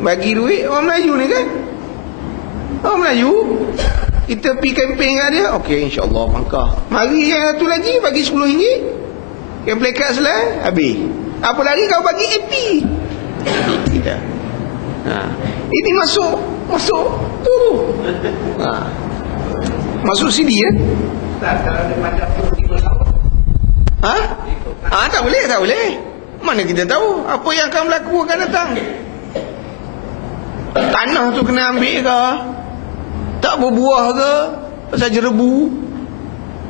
bagi duit orang Melayu ni kan. Orang Melayu kita pergi kempen kat dia, okey insya-Allah pangkah. Mari yang satu lagi bagi RM10. Kempen kad selai habis. Apa lagi kau bagi AP? Kita. Ini masuk tu. Masuk sini ya. Kalau dia macam tu 5 tahun. Tak boleh. Mana kita tahu apa yang akan berlaku akan datang. Tanah tu kena ambil ke? Tak berbuah ke? Pasal jerebu.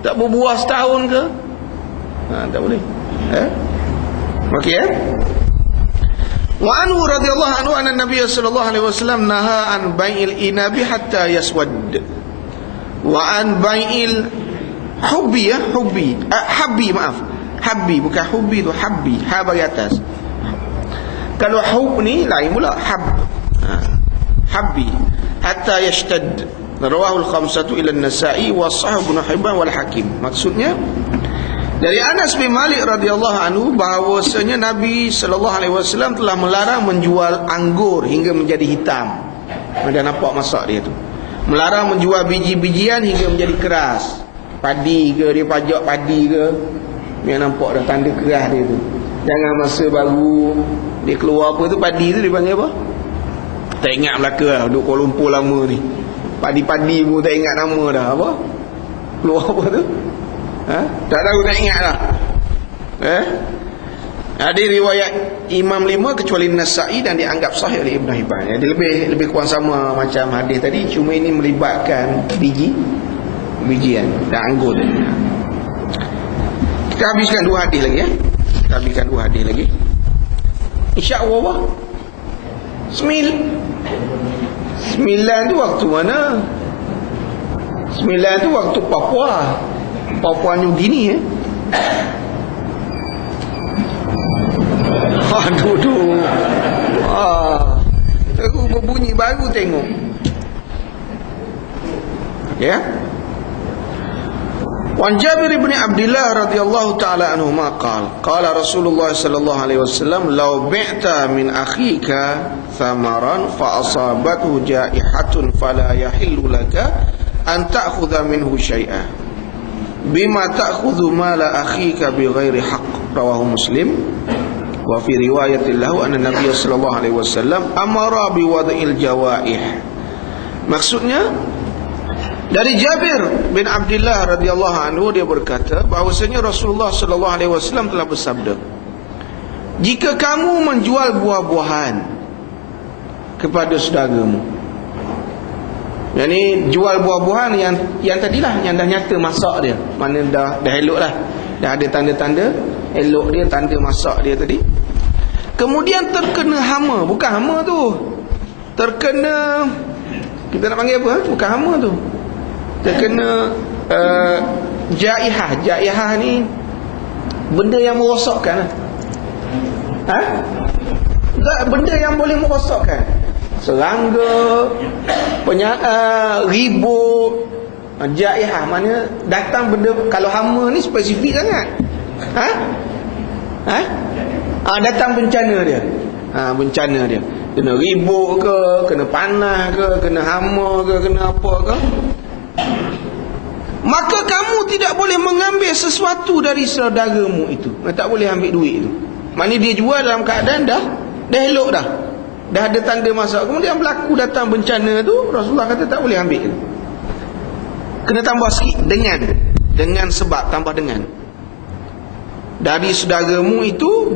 Tak berbuah setahun ke? Tak boleh. Okey ya. Wa anhu radhiyallahu anhu anna Nabiy sallallahu alaihi wasallam naha an bai'il inabi hatta yaswad. Wa an bai'il hubbi habbi bukan hubbi tu, habbi ha bagi atas. Kalau hub ni lain pula, habbi hatta yashtad. Rawahu al-khamsatu ila an-Nasa'i wa sahih Ibn Hibban wal Hakim. Maksudnya dari Anas bin Malik radhiyallahu anhu bahawasanya Nabi sallallahu alaihi wasallam telah melarang menjual anggur hingga menjadi hitam. Anda nampak masak dia tu. Melarang menjual biji-bijian hingga menjadi keras. Padi ke, dia pajak padi ke, dia nampak dah tanda keras dia tu. Jangan masa baru dia keluar apa tu, padi tu dia panggil apa? Tak ingat Melaka lah, duduk Kuala Lumpur lama ni. Padi-padi pun tak ingat nama dah. Apa? Keluar apa tu? Tak tahu, tak ingat lah. Ada riwayat Imam 5 kecuali Nasa'i dan dianggap sahih oleh Ibn Hibban. Jadi lebih kurang sama macam hadis tadi, cuma ini melibatkan bijian dan anggur tadi. Kita habiskan 2 hadis lagi ya. Kita habiskan 2 hadis lagi. Insya-Allah. Sembilan tu waktu mana? 9 tu waktu Papua New Guinea Aduh. Aku berbunyi baru tengok. Ya. Wan Jabir bin Abdullah radhiyallahu ta'ala anhuma qala Rasulullah sallallahu alaihi wasallam law bi'ta min akhika thamaran fa asabathu ja'ihatun fala yahillu laka an ta'khudha minhu syai'an bima ta'khudhu mala akhika bighairi haqq. Rawahu Muslim. Wa fi riwayatin lahu anna Nabiy sallallahu alaihi wasallam amara bi wad'il jawaih. Maksudnya dari Jabir bin Abdullah radhiyallahu anhu, dia berkata bahawasanya Rasulullah sallallahu alaihi wasallam telah bersabda, jika kamu menjual buah-buahan kepada saudaramu, yakni jual buah-buahan yang tadilah, yang dah nyata masak dia, mana dah elok lah, dah ada tanda-tanda elok dia, tanda masak dia tadi, kemudian terkena hama, bukan hama tu, terkena, kita nak panggil apa? Bukan hama tu, terkena jaihah. Jaihah ni benda yang merosakkan. Benda yang boleh merosakkan. Serangga, ribut. Jaihah mana datang benda, kalau hama ni spesifik sangat. Datang bencana dia. Bencana dia. Kena ribut ke, kena panas ke, kena hama ke, kena apa ke. Maka kamu tidak boleh mengambil sesuatu dari saudaramu itu. Tak boleh ambil duit itu. Maknanya dia jual dalam keadaan dah elok dah. Dah ada tanda masak. Kemudian berlaku datang bencana tu, Rasulullah kata tak boleh ambil. Kena tambah sikit dengan sebab, tambah dengan. Dari saudaramu itu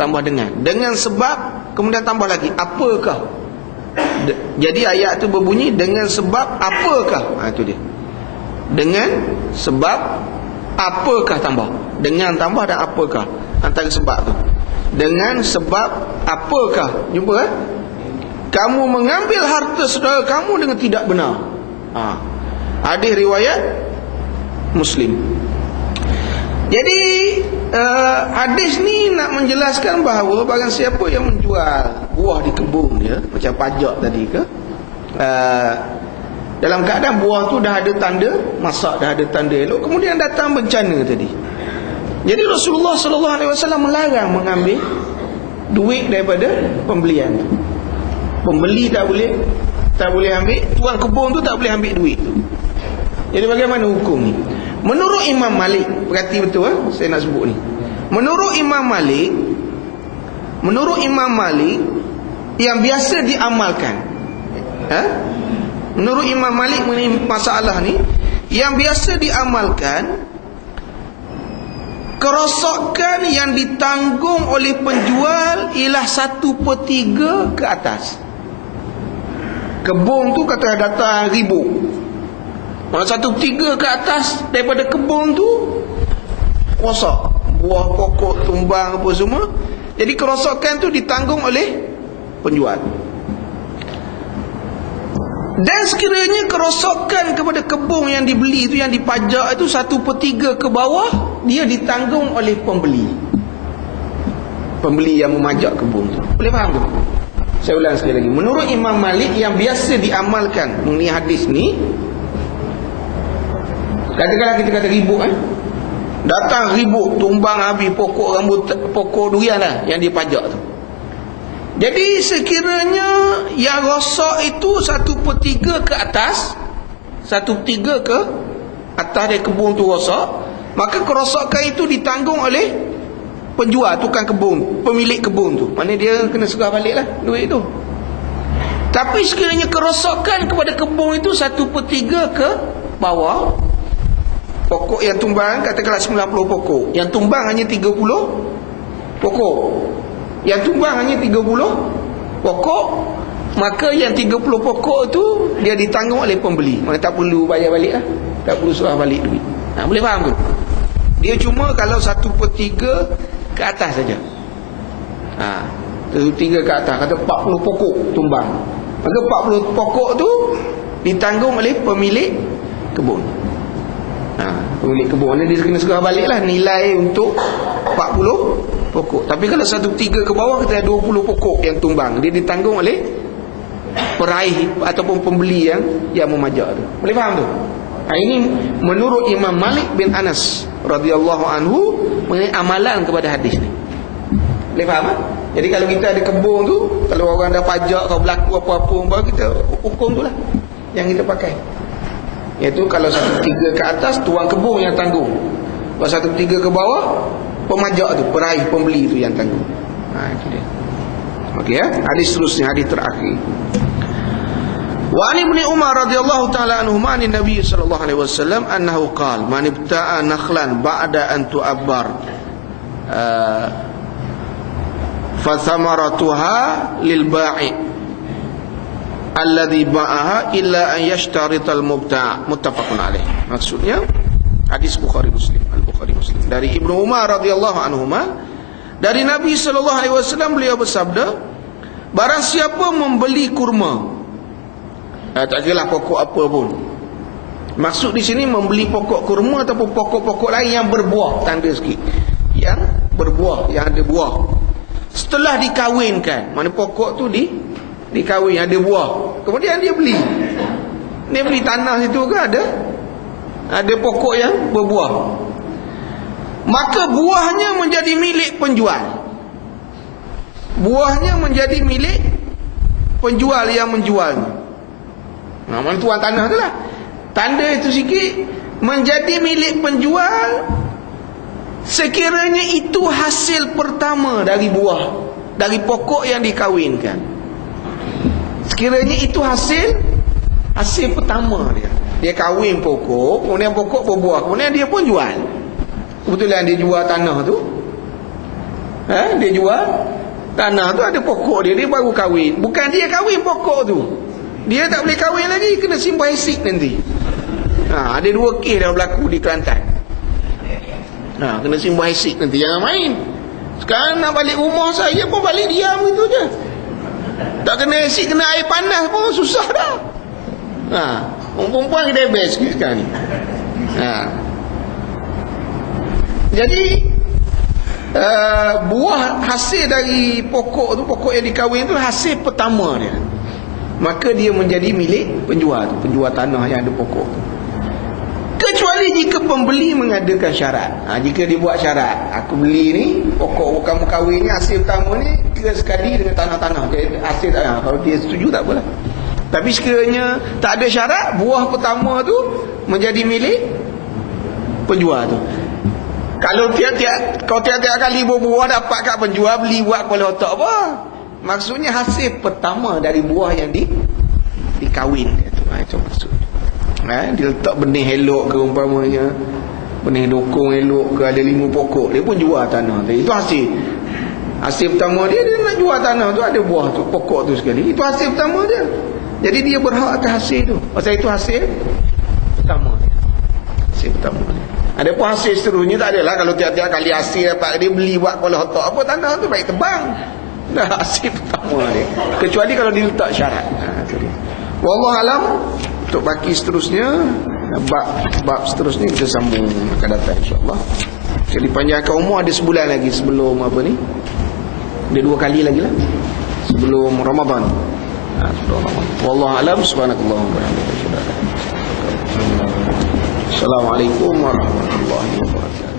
tambah dengan sebab, kemudian tambah lagi apakah. Jadi ayat tu berbunyi dengan sebab apakah. Itu dia. Dengan sebab apakah tambah. Dengan tambah dan apakah. Antara sebab tu. Dengan sebab apakah. Jumpa kamu mengambil harta saudara kamu dengan tidak benar. Hadis riwayat Muslim. Jadi hadis ni nak menjelaskan bahawa barang siapa yang menjual buah di kebun dia, macam pajak tadi ke, dalam keadaan buah tu dah ada tanda masak, dah ada tanda elok, kemudian datang bencana tadi. Jadi Rasulullah sallallahu alaihi wasallam melarang mengambil duit daripada pembelian tu. Pembeli tak boleh ambil, tuan kebun tu tak boleh ambil duit tu. Jadi bagaimana hukum ni? Menurut Imam Malik, perhati betul saya nak sebut ni. Menurut Imam Malik yang biasa diamalkan, menurut Imam Malik mengenai masalah ni, yang biasa diamalkan, kerosakan yang ditanggung oleh penjual ialah 1/3 ke atas. Kebun tu kata datang ribut, mana 1/3 ke atas daripada kebun tu rosak, buah pokok tumbang apa semua. Jadi kerosakan tu ditanggung oleh penjual. Dan sekiranya kerosakan kepada kebun yang dibeli itu, yang dipajak itu 1/3 ke bawah, dia ditanggung oleh pembeli yang memajak kebun tu. Boleh faham tu? Saya ulang sekali lagi. Menurut Imam Malik yang biasa diamalkan mengenai hadis ni, katakanlah kita kata ribut datang ribut, tumbang habis pokok durian lah yang dipajak tu. Jadi sekiranya yang rosak itu 1/3 ke atas, 1/3 ke atas dari kebun tu rosak, maka kerosakan itu ditanggung oleh penjual, tukang kebun, pemilik kebun tu. Maknanya dia kena serah balik lah duit tu. Tapi sekiranya kerosakan kepada kebun itu 1/3 ke bawah, pokok yang tumbang katakanlah 90 pokok, yang tumbang hanya 30 pokok, yang tumbang hanya 30 pokok, maka yang 30 pokok tu dia ditanggung oleh pembeli. Mana tak perlu bayar balik lah, tak perlu serah balik duit. Boleh faham tu? Dia cuma kalau 1/3 ke atas saja. 1/3 ke atas, kata 40 pokok tumbang, maka 40 pokok tu ditanggung oleh pemilik kebun. Pemilik kebun ni dia kena serah balik lah nilai untuk 40 pokok. Tapi kalau 1/3 ke bawah, kita ada 20 pokok yang tumbang, dia ditanggung oleh peraih ataupun pembeli yang memajak tu. Boleh faham tu? Ini menurut Imam Malik bin Anas radhiyallahu anhu mengenai amalan kepada hadis ni. Boleh faham? Jadi kalau kita ada kebun tu, kalau orang dah pajak kau berlaku apa-apa, kita hukum tu lah yang kita pakai. Iaitu kalau 1/3 ke atas, tuan kebun yang tanggung. Kalau 1/3 ke bawah, pemajak tu, peraih pembeli tu yang tanggung. Itu dia. Okey hadis seterusnya, hadis terakhir. Wa an Ibnu Umar radhiyallahu taala anhuma an Nabi sallallahu alaihi wasallam annahu qala man ibta'a nakhlan ba'da an tu'abbar fa thamaratuha lil ba'i alladhi ba'aha illa an yashtarita al mubta', muttafaqun alaih. Maksudnya hadis Bukhari Muslim, Al-Bukhari Muslim, dari Ibnu Umar radhiyallahu anhuma, dari Nabi sallallahu alaihi wasallam, beliau bersabda, barang siapa membeli kurma, tak kira pokok apa pun. Maksud di sini membeli pokok kurma ataupun pokok-pokok lain yang berbuah, tanda sikit, yang berbuah, yang ada buah, setelah dikawinkan. Mana pokok tu dikawin, ada buah, kemudian dia beli tanah situ ke ada pokok yang berbuah, maka buahnya menjadi milik penjual. Buahnya menjadi milik penjual yang menjualnya. Mana tuan tanah tu lah. Tanda itu sikit, menjadi milik penjual sekiranya itu hasil pertama dari buah, dari pokok yang dikawinkan. Sekiranya itu hasil pertama dia kawin pokok, kemudian pokok berbuah, kemudian dia pun jual. Kebetulan dia jual tanah tu, dia jual tanah tu, ada pokok dia baru kawin. Bukan dia kawin pokok tu, dia tak boleh kahwin lagi, kena simbah isik nanti. Ada 2 kes dah berlaku di Kelantan. Kena simbah isik nanti, jangan main. Sekarang nak balik rumah saya pun balik diam gitu je. Tak kena isik, kena air panas pun susah dah. Perempuan kita best sekarang ni. Jadi buah hasil dari pokok tu, pokok yang dikawin tu, hasil pertama dia, maka dia menjadi milik penjual tu, penjual tanah yang ada pokok tu. Kecuali jika pembeli mengadakan syarat. Jika dia buat syarat, aku beli ni pokok kamu kahwin ni, hasil pertama ni kira sekali dengan tanah-tanah. Jadi hasil kalau dia setuju tak apalah. Tapi sekiranya tak ada syarat, buah pertama tu menjadi milik penjual tu. Kalau tiap-tiap kali berbuah dapat kat penjual, beli buat kepala otak apa? Maksudnya hasil pertama dari buah yang dikawin. Itu maksud. Dia letak benih elok ke umpamanya, benih dokong elok ke, ada 5 pokok, dia pun jual tanah tu. Itu hasil pertama dia nak jual tanah tu, ada buah tu, pokok tu sekali. Itu hasil pertama dia. Jadi dia berhak atas hasil tu. Pasal itu hasil pertama dia. Hasil pertama dia. Ada pun hasil seterusnya tak adalah. Kalau tiap-tiap kali hasil dapat, dia beli buat kepala otak apa, tanah tu baik tebang. Dah hasil pertama dia. Kecuali kalau dia letak syarat. Wallahualam. Untuk baki seterusnya, bab seterusnya kita sambung akan datang insya-Allah. Jadi panjangkan umur ada sebulan lagi sebelum apa ni? Ada 2 kali lagi lah sebelum Ramadan. Wallahualam. Subhanakallahumma wa bihamdika. Assalamualaikum warahmatullahi wabarakatuh.